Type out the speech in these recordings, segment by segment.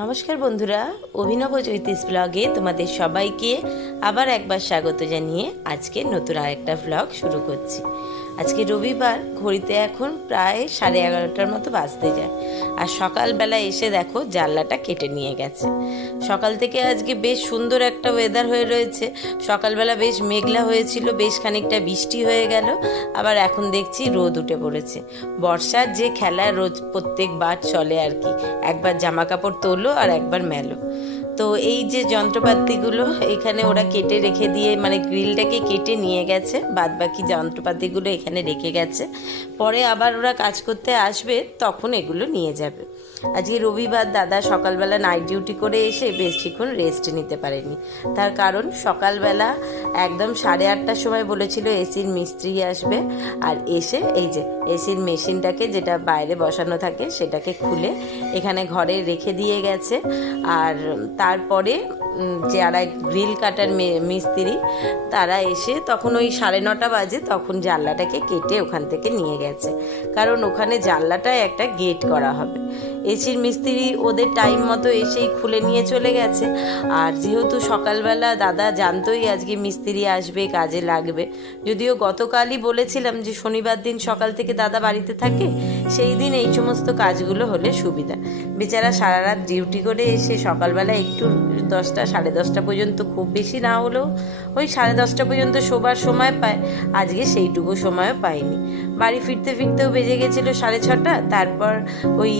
নমস্কার বন্ধুরা, অভিনব জ্যোতিষ ব্লগে তোমাদের সবাইকে আবার একবার স্বাগত জানিয়ে আজকে নতুন আরেকটা ব্লগ শুরু করছি। আজকে রবিবার, ঘড়িতে এখন প্রায় সাড়ে এগারোটার মতো বাজতে যায়। আর সকালবেলা এসে দেখো জানলাটা কেটে নিয়ে গেছে। সকাল থেকে আজকে বেশ সুন্দর একটা ওয়েদার হয়ে রয়েছে। সকালবেলা বেশ মেঘলা হয়েছিল, বেশ খানিকটা বৃষ্টি হয়ে গেল। আবার এখন দেখছি রোদ উঠে পড়েছে। বর্ষার যে খেলা, রোজ প্রত্যেকবার চলে আর কি। একবার জামা কাপড় তোলো আর একবার মেলো। তো এই যে যন্ত্রপাতিগুলো, এখানে ওরা কেটে রেখে দিয়ে মানে গ্রিলটাকে কেটে নিয়ে গেছে বাদ বাকি যন্ত্রপাতিগুলো এখানে রেখে গেছে। পরে আবার ওরা কাজ করতে আসবে, তখন এগুলো নিয়ে যাবে। আজকে রবিবার দাদা সকালবেলা নাইট ডিউটি করে এসে বেশ বেশিক্ষণ রেস্ট নিতে পারেনি তার কারণ সকালবেলা একদম সাড়ে আটটার সময় বলেছিল এসির মিস্ত্রি আসবে আর এসে এই যে এসির মেশিনটাকে যেটা বাইরে বসানো থাকে সেটাকে খুলে এখানে ঘরে রেখে দিয়ে গেছে। আর তারপরে যারা গ্রিল কাটার মিস্ত্রি, তারা এসে তখন ওই সাড়ে নটা বাজে তখন জানলাটাকে কেটে ওখান থেকে নিয়ে গেছে। কারণ ওখানে জানলাটায় একটা গেট করা হবে। এসির মিস্ত্রি ওদের টাইম মতো এসেই খুলে নিয়ে চলে গেছে। আর যেহেতু সকালবেলা দাদা জানতোই আজকে মিস্ত্রি আসবে, কাজে লাগবে। যদিও গতকালই বলেছিলাম যে শনিবার দিন সকাল থেকে দাদা বাড়িতে থাকে, সেই দিন এই সমস্ত কাজগুলো হলে সুবিধা। বেচারা সারা রাত ডিউটি করে এসে সকালবেলা একটু দশটা, সাড়ে দশটা পর্যন্ত, খুব বেশি না হলেও ওই সাড়ে দশটা পর্যন্ত শোবার সময় পায়। আজকে সেইটুকু সময়ও পাইনি। বাড়ি ফিরতে ফিরতেও বেজে গেছিল সাড়ে ছটা। তারপর ওই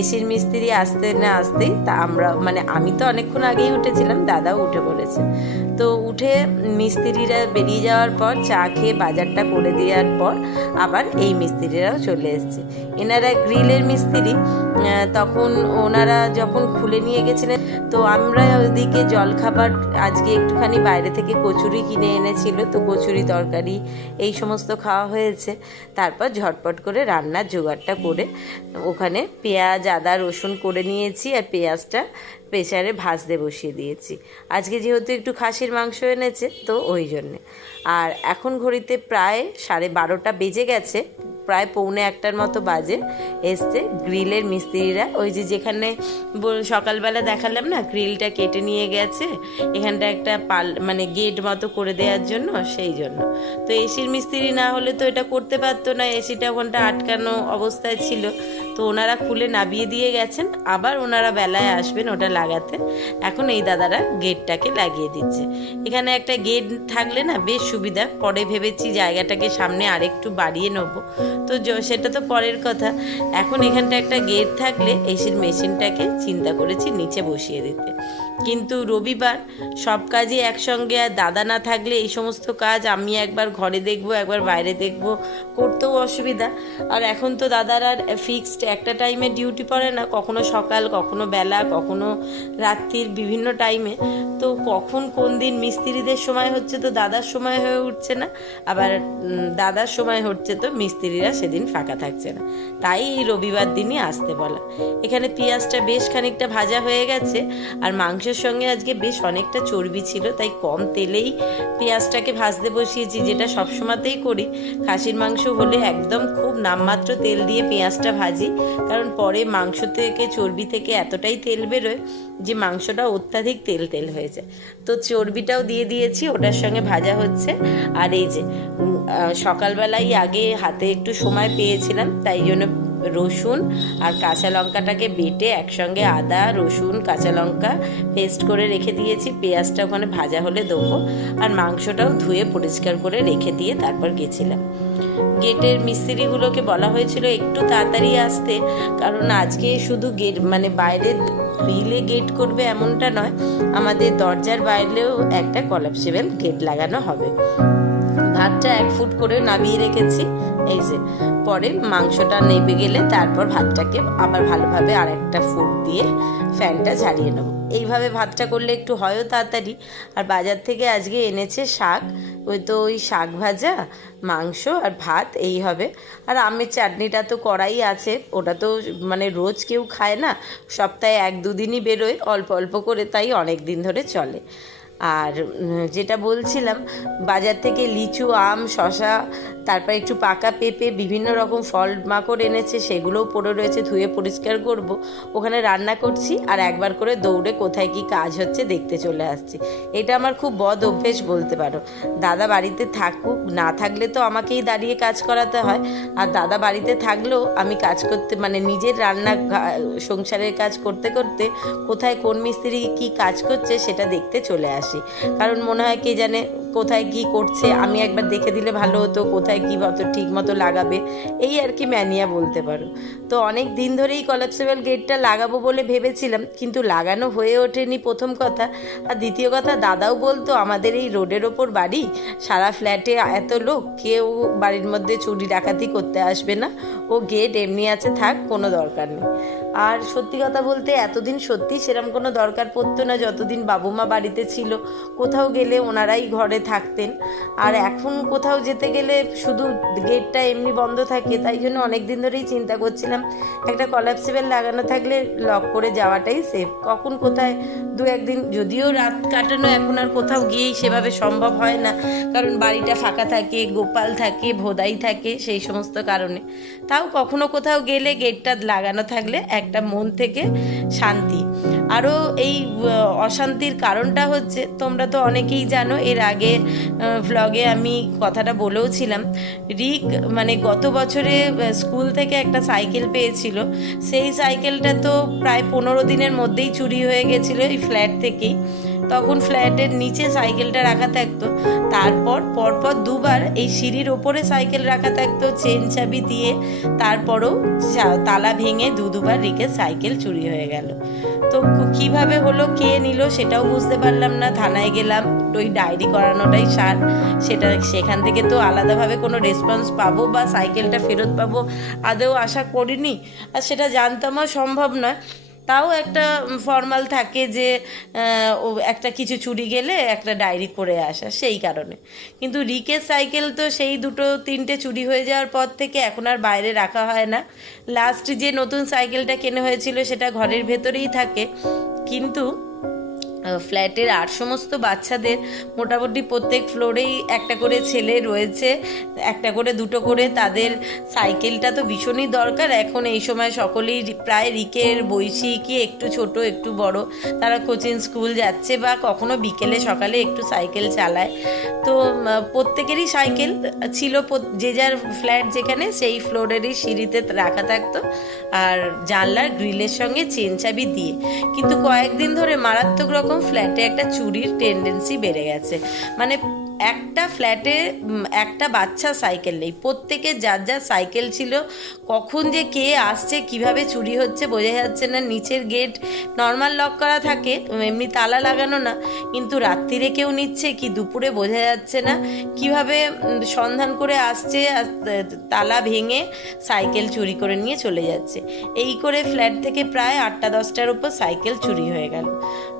এসির মিস্ত্রি আসতে না আসতেই তা আমরা মানে আমি তো অনেকক্ষণ আগেই উঠেছিলাম, দাদাও উঠে পড়েছে। তো উঠে মিস্ত্রিরা বেরিয়ে যাওয়ার পর চা খেয়ে বাজারটা করে দেওয়ার পর আবার এই মিস্ত্রিরাও চলে এসছে। এনারা গ্রিলের মিস্ত্রি তখন ওনারা যখন খুলে নিয়ে গেছিলেন, তো আমরা ওদিকে জলখাবার আজকে একটুখানি বাইরে থেকে কচুরি কিনে এনেছিল, তো কচুরি তরকারি এই সমস্ত খাওয়া হয়েছে। তারপর ঝটপট করে রান্নার জোগাড়টা করে ওখানে পেঁয়াজ, আদা, রসুন করে নিয়েছি আর পেঁয়াজটা প্রেশারে ভাজতে বসিয়ে দিয়েছি। আজকে যেহেতু একটু খাসির মাংস এনেছে, তো ওই জন্যে। আর এখন ঘড়িতে প্রায় সাড়ে বারোটা বেজে গেছে। প্রায় পৌনে একটার মতো বাজে, এসছে গ্রিলের মিস্ত্রিরা। ওই যে যেখানে বল- সকালবেলা দেখালাম না, গ্রিলটা কেটে নিয়ে গেছে, এখানটা একটা পাল মানে গেট মতো করে দেওয়ার জন্য, সেই জন্য। তো এসির মিস্ত্রি না হলে তো এটা করতে পারতো না, এসিটা ওখানটা আটকানো অবস্থায় ছিল। তো ওনারা খুলে নাবিয়ে দিয়ে গেছেন, আবার ওনারা বেলায় আসবেন ওটা লাগাতে। এখন এই দাদারা গেটটাকে লাগিয়ে দিচ্ছে। এখানে একটা গেট থাকলে না বেশ সুবিধা, পরে ভেবেছি জায়গাটাকে সামনে আরেকটু বাড়িয়ে নেব। তো সেটা তো পরের কথা। এখন এখানটা একটা গেট থাকলে এসির মেশিনটাকে চিন্তা করেছি নিচে বসিয়ে দিতে। কিন্তু রবিবার সব কাজই একসঙ্গে আর দাদা না থাকলে এই সমস্ত কাজ আমি একবার ঘরে দেখব, একবার বাইরে দেখব, করতেও অসুবিধা। আর এখন তো দাদার আর ফিক্সড একটা টাইমে ডিউটি পড়ে না, কখনো সকাল, কখনো বেলা, কখনো রাত্রির বিভিন্ন টাইমে তো কখন কোন দিন মিস্ত্রিদের সময় হচ্ছে তো দাদার সময় হয়ে উঠছে না, আবার দাদার সময় হচ্ছে তো মিস্ত্রিরা সেদিন ফাঁকা থাকছে না। তাই এই রবিবার দিনই আসতে বলা। এখানে পেঁয়াজটা বেশ খানিকটা ভাজা হয়ে গেছে, আর মাংসের সঙ্গে আজকে বেশ অনেকটা চর্বি ছিল, তাই কম তেলেই পেঁয়াজটাকে ভাজতে বসিয়েছি, যেটা সবসময়তেই করি। খাসির মাংস হলে একদম খুব নামমাত্র তেল দিয়ে পেঁয়াজটা ভাজি, কারণ পরে মাংস থেকে, চর্বি থেকে এতটাই তেল বেরোয় যে মাংসটা অত্যাধিক তেল তেল হয়ে যায়। তো চর্বিটাও দিয়ে দিয়েছি, ওটার সঙ্গে ভাজা হচ্ছে। আর এই যে সকালবেলায় আগে হাতে একটু সময় পেয়েছিলাম, তাই জন্য রসুন আর কাঁচা লঙ্কাটাকে বেটে একসঙ্গে আদা, রসুন, কাঁচা লঙ্কা পেস্ট করে রেখে দিয়েছি। পেঁয়াজটা ওখানে ভাজা হলে দেবো আর মাংসটাও ধুয়ে পরিষ্কার করে রেখে দিয়ে তারপর গেছিলাম। গেটের মিস্ত্রিগুলোকে বলা হয়েছিল একটু তাড়াতাড়ি আসতে, কারণ আজকে শুধু গেট মানে বাইরে গ্রিলে গেট করবে এমনটা নয়, আমাদের দরজার বাইরেও একটা কলাপসিবেল গেট লাগানো হবে। ভাতটা এক ফুট করে নামিয়ে রেখেছি। এই যে, পরে মাংসটা নেবে গেলে তারপর ভাতটাকে আবার ভালোভাবে আর একটা ফুট দিয়ে ফ্যানটা ঝাড়িয়ে নেব। এইভাবে ভাতটা করলে একটু হয়ও তাড়াতাড়ি। আর বাজার থেকে আজকে এনেছে শাক, ওই তো ওই শাক ভাজা, মাংস আর ভাত, এই হবে। আর আমের চাটনিটা তো করাই আছে, ওটা তো মানে রোজ কেউ খায় না, সপ্তাহে এক দুদিনই বেরোয়, অল্প অল্প করে তাই অনেক দিন ধরে চলে। আর যেটা বলছিলাম বাজার থেকে লিচু আম শশা তারপর একটু পাকা পেঁপে, বিভিন্ন রকম ফল মাকড় এনেছে, সেগুলোও পড়ে রয়েছে, ধুয়ে পরিষ্কার করব। ওখানে রান্না করছি আর একবার করে দৌড়ে কোথায় কি কাজ হচ্ছে দেখতে চলে আসছি। এটা আমার খুব বদ অভ্যেস বলতে পারো। দাদা বাড়িতে থাকুক, না থাকলে তো আমাকেই দাঁড়িয়ে কাজ করাতে হয়। আর দাদা বাড়িতে থাকলেও আমি কাজ করতে মানে নিজের রান্না সংসারের কাজ করতে করতে কোথায় কোন মিস্ত্রি কি কাজ করছে সেটা দেখতে চলে আসি। কারণ মনে হয় কে জানে কোথায় কি করছে, আমি একবার দেখে দিলে ভালো হতো, কোথায় কি মতো ঠিক মতো লাগাবে? এই আর কি ম্যানিয়া বলতে পারো। তো অনেক দিন ধরেই কলাপসেবল গেটটা লাগাবো বলে ভেবেছিলাম, কিন্তু লাগানো হয়ে ওঠেনি প্রথম কথা। আর দ্বিতীয় কথা, দাদাও বলতো, আমাদের এই রোডের ওপর বাড়ি, সারা ফ্ল্যাটে এত লোক, কেউ বাড়ির মধ্যে চুরি ডাকাতি করতে আসবে না। ও গেট এমনি আছে থাক, কোনো দরকার নেই। আর সত্যি কথা বলতে এতদিন সত্যি সেরকম কোনো দরকার পড়তো না যতদিন বাবু মা বাড়িতে ছিল। কোথাও গেলে ওনারাই ঘরে থাকতেন। আর এখন কোথাও যেতে গেলে শুধু গেটটা এমনি বন্ধ থাকে, তাই জন্য অনেক দিন ধরেই চিন্তা করছিলাম একটা কলাপসিবল লাগানো থাকলে লক করে যাওয়াটাই সেফ কখন কোথায় দু একদিন, যদিও রাত কাটানো এখন আর কোথাও গিয়েই সেভাবে সম্ভব হয় না। কারণ বাড়িটা ফাঁকা থাকে, গোপাল থাকে, ভোদাই থাকে সেই সমস্ত কারণে। তাও কখনো কোথাও গেলে গেটটা লাগানো থাকলে একটা মন থেকে শান্তি। আরও এই অশান্তির কারণটা হচ্ছে, তোমরা তো অনেকেই জানো, এর আগে ভ্লগে আমি কথাটা বলেও ছিলাম, রিক মানে গত বছরে স্কুল থেকে একটা সাইকেল পেয়েছিল। সেই সাইকেলটা তো প্রায় পনেরো দিনের মধ্যেই চুরি হয়ে গেছিল এই ফ্ল্যাট থেকেই। তখন ফ্ল্যাটের নিচে সাইকেলটা রাখা থাকতো। তারপর, পরপর দুবার এই সিঁড়ির ওপরে সাইকেল রাখা থাকতো, চেন চাবি দিয়ে। তারপরও তালা ভেঙে দু দুবার রিকের সাইকেল চুরি হয়ে গেল। তো কীভাবে হলো, কে নিল সেটাও বুঝতে পারলাম না। থানায় গেলাম, ওই ডায়েরি করানোটাই সার। সেটা সেখান থেকে তো আলাদাভাবে কোনো রেসপন্স পাবো বা সাইকেলটা ফেরত পাবো, আদৌ আশা করিনি। আর সেটা জানতামও সম্ভব নয়। তাও একটা ফর্মাল থাকে যে ও একটা কিছু চুরি গেলে একটা ডায়েরি করে আসা সেই কারণে। কিন্তু রিকের সাইকেল তো সেই দুটো তিনটে চুরি হয়ে যাওয়ার পর থেকে এখন আর বাইরে রাখা হয় না। লাস্ট যে নতুন সাইকেলটা কেনা হয়েছিল সেটা ঘরের ভেতরেই থাকে। কিন্তু ফ্ল্যাটের আর সমস্ত বাচ্চাদের মোটামুটি প্রত্যেক ফ্লোরেই একটা করে ছেলে রয়েছে, একটা করে দুটো করে তাদের সাইকেলটা তো ভীষণই দরকার। এখন এই সময় সকলেই প্রায় রিকের কি একটু ছোট, একটু বড়। তারা কোচিং স্কুল যাচ্ছে বা কখনো বিকেলে, সকালে একটু সাইকেল চালায়। তো প্রত্যেকেরই সাইকেল ছিল যে যার ফ্ল্যাট যেখানে সেই ফ্লোরেরই সিঁড়িতে রাখা থাকতো। আর জানলার গ্রিলের সঙ্গে চেন চাবি দিয়ে। কিন্তু কয়েকদিন ধরে মারাত্মক রকম ফ্ল্যাটে একটা চুরির টেন্ডেন্সি বেড়ে গেছে। মানে একটা ফ্ল্যাটে একটা বাচ্চা সাইকেল নেই। প্রত্যেকের যার যার সাইকেল ছিল, কখন যে কে আসছে, কীভাবে চুরি হচ্ছে বোঝা যাচ্ছে না। নিচের গেট নর্মাল লক করা থাকে এমনি তালা লাগানো না। কিন্তু রাত্রিরে কেউ নিচ্ছে, কি দুপুরে বোঝা যাচ্ছে না। কীভাবে সন্ধান করে আসছে তালা ভেঙে সাইকেল চুরি করে নিয়ে চলে যাচ্ছে। এই করে ফ্ল্যাট থেকে প্রায় আটটা, দশটার উপর সাইকেল চুরি হয়ে গেল।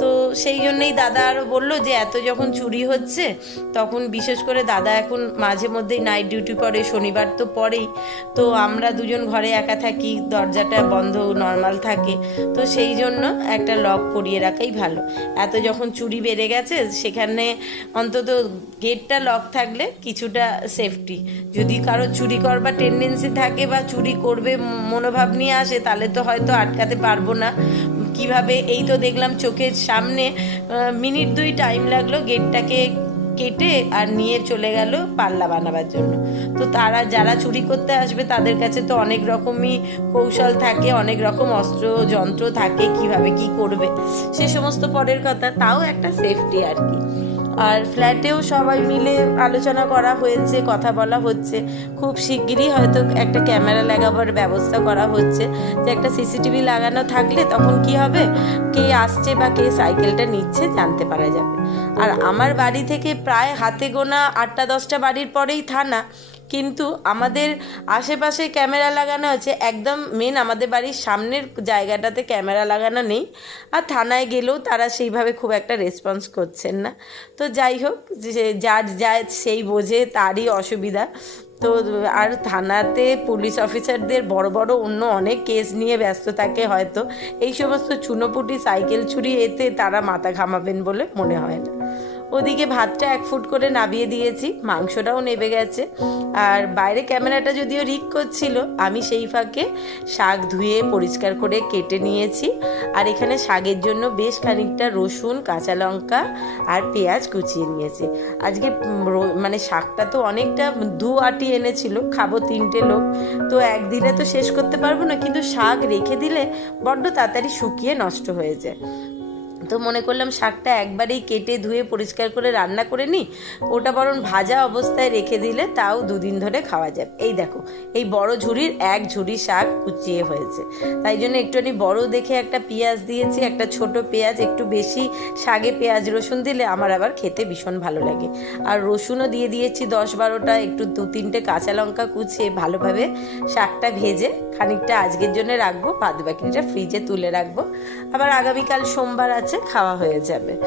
তো সেই জন্যই দাদা আরও বলল যে, এত যখন চুরি হচ্ছে তখন বিশেষ করে দাদা এখন মাঝে মধ্যেই নাইট ডিউটি পড়ে শনিবার তো পড়েই তো আমরা দুজন ঘরে একা থাকি, দরজাটা বন্ধ নর্মাল থাকে। তো সেই জন্য একটা লক করিয়ে রাখাই ভালো। এত যখন চুরি বেড়ে গেছে, সেখানে অন্তত গেটটা লক থাকলে কিছুটা সেফটি যদি কারও চুরি করবার টেন্ডেন্সি থাকে বা চুরি করবে মনোভাব নিয়ে আসে, তাহলে তো হয়তো আটকাতে পারব না। কীভাবে, এই তো দেখলাম চোখের সামনে মিনিট দুই টাইম লাগল গেটটাকে কেটে আর নিয়ে চলে গেল পাল্লা বানাবার জন্য। তো তারা যারা চুরি করতে আসবে, তাদের কাছে তো অনেক রকমই কৌশল থাকে, অনেক রকম অস্ত্র, যন্ত্র থাকে, কীভাবে কি করবে। সে সমস্ত পরের কথা, তাও একটা সেফটি আর কি। আর ফ্ল্যাটেও সবাই মিলে আলোচনা করা হয়েছে, কথা বলা হচ্ছে। খুব শিগগিরই হয়তো একটা ক্যামেরা লাগাবার ব্যবস্থা করা হচ্ছে। যে একটা সিসিটিভি লাগানো থাকলে তখন কি হবে? কে আসছে বা কে সাইকেলটা নিচ্ছে জানতে পারা যাবে। আর আমার বাড়ি থেকে প্রায় হাতে গোনা আটটা দশটা বাড়ির পরেই থানা। কিন্তু আমাদের আশেপাশে ক্যামেরা লাগানো আছে। একদম মেন আমাদের বাড়ির সামনের জায়গাটাতে ক্যামেরা লাগানো নেই। আর থানায় গেলেও তারা সেইভাবে খুব একটা রেসপন্স করছেন না। তো যাই হোক, যে যার যা সেই বোঝে, তারই অসুবিধা। তো আর থানাতে পুলিশ অফিসারদের বড় বড় অন্য অনেক কেস নিয়ে ব্যস্ত থাকে হয়তো। এই সমস্ত চুনোপুটি, সাইকেল চুরি, এতে তারা মাথা ঘামাবেন বলে মনে হয় না। ওদিকে ভাতটা এক ফুট করে নাবিয়ে দিয়েছি, মাংসটাও নেবে গেছে। আর বাইরে ক্যামেরাটা যদিও রিক করছিল, আমি সেই ফাঁকে শাক ধুয়ে পরিষ্কার করে কেটে নিয়েছি। আর এখানে শাকের জন্য বেশ খানিকটা রসুন, কাঁচা লঙ্কা আর পেঁয়াজ কুচিয়ে নিয়েছি। আজকে মানে শাকটা তো অনেকটা দু আটি এনেছিল, খাব তিনটে লোক। তো একদিনে তো শেষ করতে পারব না, কিন্তু শাক রেখে দিলে বড্ড তাড়াতাড়ি শুকিয়ে নষ্ট হয়ে যায়। তো মনে করলাম শাকটা একবারেই কেটে ধুয়ে পরিষ্কার করে রান্না করে নিই। ওটা বরং ভাজা অবস্থায় রেখে দিলে তাও দুদিন ধরে খাওয়া যাবে। এই দেখো, এই বড় ঝুড়ির এক ঝুড়ি শাক কুচিয়ে হয়েছে। তাই জন্য একটুখানি বড় দেখে একটা পেঁয়াজ দিয়েছি, একটা ছোট পেঁয়াজ, একটু বেশি শাকে পেঁয়াজ, রসুন দিলে আমার আবার খেতে ভীষণ ভালো লাগে। আর রসুনও দিয়ে দিয়েছি দশ বারোটা, একটু দু তিনটে কাঁচা লঙ্কা কুচিয়ে ভালোভাবে শাকটা ভেজে খানিকটা আজকের জন্য রাখব বাদ বাকিটা ফ্রিজে তুলে রাখব। আবার আগামীকাল সোমবার আছে খাওয়া হয়ে যাবে।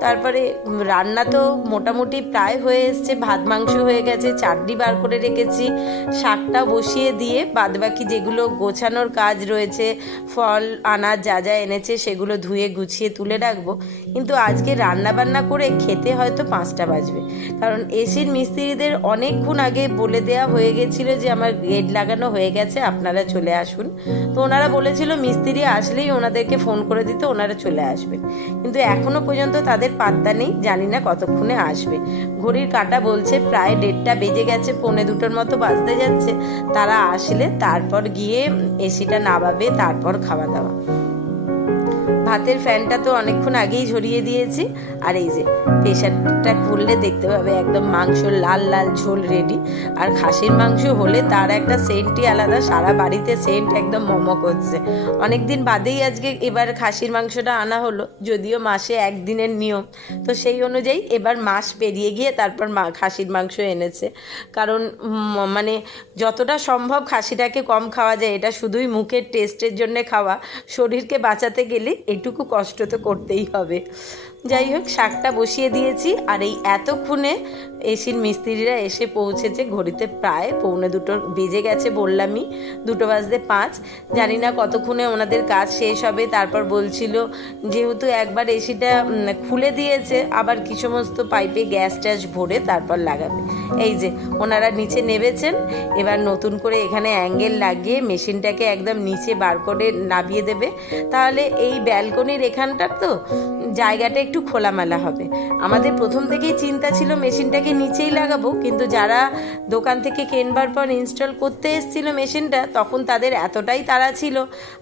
তারপরে রান্না তো মোটামুটি প্রায় হয়ে এসছে, ভাত, মাংস হয়ে গেছে, চাটনি বার করে রেখেছি, শাকটা বসিয়ে দিয়ে বাদবাকি যেগুলো গোছানোর কাজ রয়েছে, ফল আনাজ যা যা এনেছে সেগুলো ধুয়ে গুছিয়ে তুলে রাখব। কিন্তু আজকে রান্না বান্না করে খেতে হয়তো পাঁচটা বাজবে। কারণ এসির মিস্ত্রিদের অনেকক্ষণ আগে বলে দেওয়া হয়ে গেছিল যে আমার গেট লাগানো হয়ে গেছে, আপনারা চলে আসুন। তো ওনারা বলেছিল, মিস্ত্রি আসলেই ওনাদেরকে ফোন করে দিতে, ওনারা চলে আসবেন। কিন্তু এখনও পর্যন্ত তাদের পাত্তা নেই, জানি না কতক্ষণে আসবে। ঘড়ির কাটা বলছে প্রায় দেড়টা বেজে গেছে, পৌনে দুটোর মতো বাজতে যাচ্ছে। তারা আসলে তারপর গিয়ে এসিটা নামাবে, তারপর খাওয়া দাওয়া। ভাতের ফ্যানটা তো অনেকক্ষণ আগেই ঝরিয়ে দিয়েছি। আর এই যে, প্রেশারটা খুললে দেখতে পাবে একদম মাংস লাল লাল ঝোল রেডি আর খাসির মাংস হলে তার একটা সেন্টই আলাদা, সারা বাড়িতে সেন্ট একদম মম করছে। অনেক দিন বাদেই আজকে এবার খাসির মাংসটা আনা হলো, যদিও মাসে একদিনের নিয়ম। তো সেই অনুযায়ী এবার মাস পেরিয়ে গিয়ে তারপর মা খাসির মাংস এনেছে। কারণ মানে যতটা সম্ভব খাসিটাকে কম খাওয়া যায়, এটা শুধুই মুখের টেস্টের জন্য খাওয়া। শরীরকে বাঁচাতে গেলে এটুকু কষ্ট তো করতেই হবে। যাই হোক, শাকটা বসিয়ে দিয়েছি আর এই এতক্ষণে এসির মিস্ত্রিরা এসে পৌঁছেছে ঘড়িতে প্রায় পৌনে দুটো বেজে গেছে বললামই, দুটো বাজতে পাঁচ। জানি না কতক্ষণে ওনাদের কাজ শেষ হবে, তারপর বলছিল যেহেতু একবার এসিটা খুলে দিয়েছে, আবার কি সমস্ত পাইপে গ্যাস ট্যাস ভরে তারপর লাগাবে। এই যে, ওনারা নিচে নেবেছেন এবার নতুন করে এখানে অ্যাঙ্গেল লাগিয়ে মেশিনটাকে একদম নিচে বার করে নামিয়ে দেবে। তাহলে এই ব্যালকনির এখানটার তো জায়গাটা একটু খোলামেলা হবে। আমাদের প্রথম থেকেই চিন্তা ছিল মেশিনটাকে নিচেই লাগাবো, কিন্তু যারা দোকান থেকে কেনবার পর ইনস্টল করতে এসেছিল মেশিনটা, তখন তাদের এতটাই তাড়া ছিল।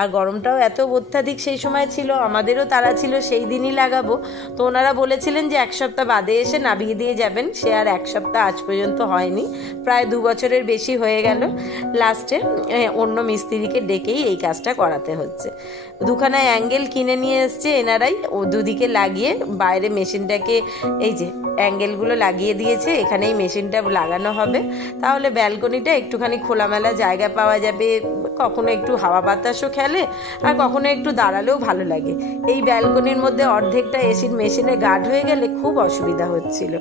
আর গরমটাও এত অত্যাধিক সেই সময় ছিল, আমাদেরও তাড়া ছিল, সেই দিনই লাগাবো। তো ওনারা বলেছিলেন যে এক সপ্তাহ বাদে এসে নামিয়ে দিয়ে যাবেন, সে আর এক সপ্তাহ আজ পর্যন্ত হয়নি, প্রায় দু বছরের বেশি হয়ে গেল। লাস্টে অন্য মিস্ত্রিকে ডেকেই এই কাজটা করাতে হচ্ছে। দুখানা অ্যাঙ্গেল কিনে নিয়ে এসছে এনারাই। ও দুদিকে লাগিয়ে বাইরে মেশিনটাকে এই যে অ্যাঙ্গেলগুলো লাগিয়ে দিয়েছে, এখানেই মেশিনটা লাগানো হবে। তাহলে ব্যালকনিটা একটুখানি খোলামেলা জায়গা পাওয়া যাবে। কখনো একটু হাওয়া বাতাসও খেলে, আর কখনো একটু দাঁড়ালেও ভালো লাগে। এই ব্যালকনির মধ্যে অর্ধেকটা এসির মেশিনে গার্ড হয়ে গেলে খুব অসুবিধা হচ্ছিল।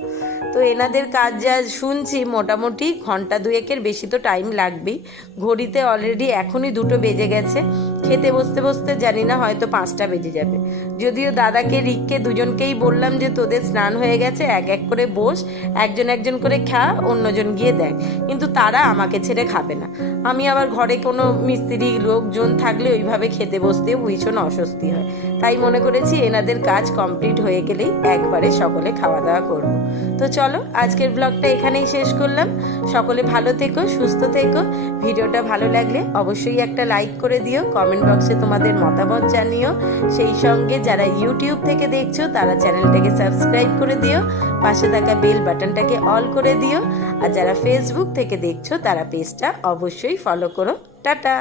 তো এনাদের কাজ যা শুনছি, মোটামুটি ঘণ্টা দুয়েকের বেশি তো টাইম লাগবেই। ঘড়িতে অলরেডি এখনই দুটো বেজে গেছে। খেতে বসতে বসতে জানি না, হয়তো পাঁচটা বেজে যাবে। যদিও দাদাকে, রিককে দুজনকেই বললাম যে, তোদের স্নান হয়ে গেছে, এক এক করে বস, একজন একজন করে খা, অন্যজন গিয়ে দেখ। কিন্তু তারা আমাকে ছেড়ে খাবে না। আমি আবার ঘরে কোনো মিস্ত্রি, লোকজন থাকলে ওইভাবে খেতে বসতে ভীষণ অস্বস্তি হয়। তাই মনে করেছি, এনাদের কাজ কমপ্লিট হয়ে গেলেই একবারে সকলে খাওয়া দাওয়া করব। তো চলো, আজকের ব্লগটা এখানেই শেষ করলাম। সকলে ভালো থেকো, সুস্থ থেকো। ভিডিওটা ভালো লাগলে অবশ্যই একটা লাইক করে দিও কমেন্ট বক্সে তোমাদের মতামত জানিও। সেই সঙ্গে যারা ইউটিউব থেকে দেখছ, তারা চ্যানেলটাকে সাবস্ক্রাইব করে দিও, পাশে থাকা বেল বাটনটাকে অল করে দিও। আর যারা ফেসবুক থেকে দেখছ, তারা পেজটা অবশ্যই ফলো করো। টাটা!